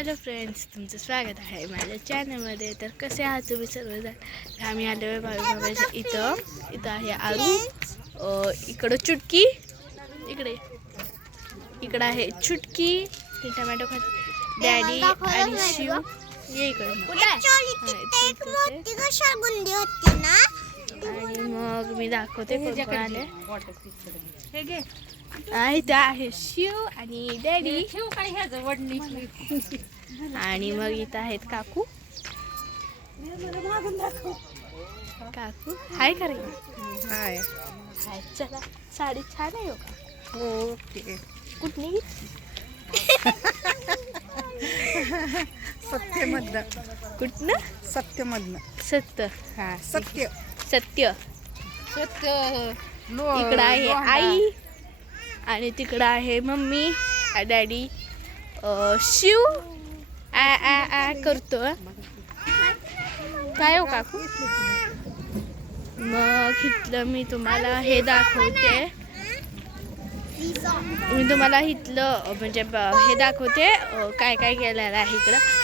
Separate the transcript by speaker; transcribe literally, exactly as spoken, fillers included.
Speaker 1: Hello friends, तुमचं स्वागत आहे माझ्या चॅनलमध्ये. तर कसे आहात तुम्ही सर्वजण? तर आम्ही आलो आहे बाळूमामाच्या इथं. इथं आहे आरू, इकडं चुटकी, इकडे इकडं आहे चुटकी, ती टमॅटो खात, डॅडी आणि शिव. ये इकडं. आणि मग मी दाखवते कोण कोण आले. इथं आहे शिव आणि डॅडी आणि मग इथं आहेत काकू. काकू हाय का रे?
Speaker 2: हाय
Speaker 1: हाय. चला, साडी छान आहे हो का?
Speaker 2: ओके.
Speaker 1: कुठली?
Speaker 2: सत्यमधनं.
Speaker 1: कुठनं?
Speaker 2: सत्यमधनं.
Speaker 1: सत्य.
Speaker 2: हा सत्य
Speaker 1: सत्य.
Speaker 2: सत्य.
Speaker 1: इकडं आहे आई आणि तिकडं आहे मम्मी, डॅडी. शिव आ आ आ करतो. काय हो काकू? मग इथलं मी तुम्हाला हे दाखवते. मी तुम्हाला इथलं म्हणजे हे दाखवते काय काय केलेलं आहे इकडं.